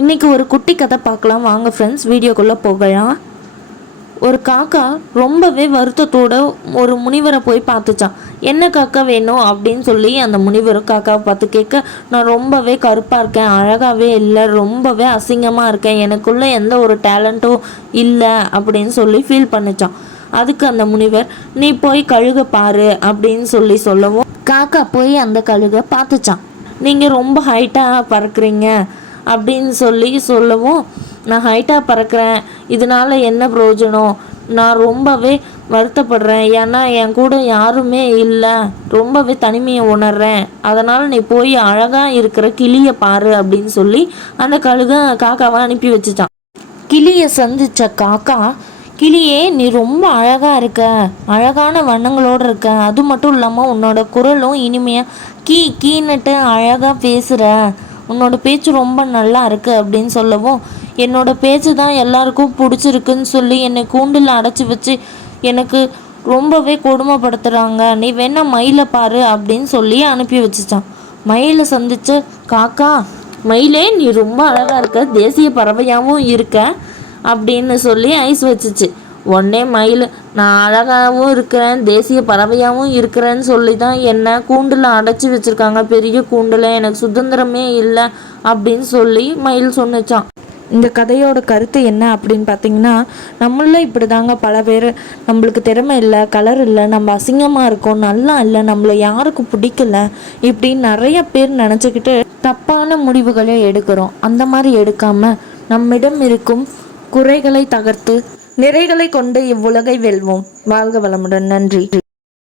இன்றைக்கி ஒரு குட்டி கதை பார்க்கலாம் வாங்க ஃப்ரெண்ட்ஸ், வீடியோக்குள்ளே போகலாம். ஒரு காக்கா ரொம்பவே வருத்தத்தோடு ஒரு முனிவரை போய் பார்த்துச்சான். என்ன காக்கா வேணும் அப்படின்னு சொல்லி அந்த முனிவரும் காக்காவை பார்த்து கேட்க, நான் ரொம்பவே கருப்பாக இருக்கேன், அழகாகவே இல்லை, ரொம்பவே அசிங்கமாக இருக்கேன், எனக்குள்ளே எந்த ஒரு டேலண்ட்டும் இல்லை அப்படின்னு சொல்லி ஃபீல் பண்ணிச்சான். அதுக்கு அந்த முனிவர், நீ போய் கழுகை பாரு அப்படின்னு சொல்லவும் காக்கா போய் அந்த கழுகை பார்த்துச்சான். நீங்கள் ரொம்ப ஹைட்டாக பறக்குறீங்க அப்படின்னு சொல்லவும், நான் ஹைட்டாக பறக்கிறேன், இதனால் என்ன பிரயோஜனம், நான் ரொம்பவே வருத்தப்படுறேன், ஏன்னா என் கூட யாருமே இல்லை, ரொம்பவே தனிமையை உணர்றேன், அதனால் நீ போய் அழகாக இருக்கிற கிளியை பாரு அப்படின்னு சொல்லி அந்த காக்காவை அனுப்பி வச்சுட்டான். கிளியை சந்தித்த காக்கா, கிளியே நீ ரொம்ப அழகாக இருக்க, அழகான வண்ணங்களோடு இருக்க, அது மட்டும் இல்லாமல் உன்னோட குரலும் இனிமையாக கீன்னுட்டு அழகாக பேசுகிற, உன்னோட பேச்சு ரொம்ப நல்லா இருக்குது அப்படின்னு சொல்லவும், என்னோட பேச்சு தான் எல்லாருக்கும் பிடிச்சிருக்குன்னு சொல்லி என்னை கூண்டில் அடைச்சி வச்சு எனக்கு ரொம்பவே கொடுமைப்படுத்துகிறாங்க, நீ வேணா மயிலை பாரு அப்படின்னு சொல்லி அனுப்பி வச்சுட்டான். மயிலை சந்தித்த காக்கா, மயிலே நீ ரொம்ப அழகாக இருக்க, தேசிய பறவையாகவும் இருக்க அப்படின்னு சொல்லி ஐஸ் வச்சுச்சு. உடனே மயில், நான் அழகாகவும் இருக்கிறேன், தேசிய பறவையாகவும் இருக்கிறேன்னு சொல்லி தான் என்னை கூண்டில் அடைச்சி வச்சுருக்காங்க, பெரிய கூண்டில், எனக்கு சுதந்திரமே இல்லை அப்படின்னு சொல்லி மயில் சொன்னிச்சான். இந்த கதையோட கருத்து என்ன அப்படின்னு பார்த்தீங்கன்னா, நம்மள இப்படி தாங்க பல பேர், நம்மளுக்கு திறமை இல்லை, கலர் இல்லை, நம்ம அசிங்கமாக இருக்கோம், நல்லா இல்லை, நம்மளை யாருக்கும் பிடிக்கல, இப்படின்னு நிறைய பேர் நினச்சிக்கிட்டு தப்பான முடிவுகளை எடுக்கிறோம். அந்த மாதிரி எடுக்காமல் நம்மிடம் இருக்கும் குறைகளை தகர்த்து நிறைகளை கொண்டு இவ்வுலகை வெல்வோம். வாழ்க வளமுடன். நன்றி.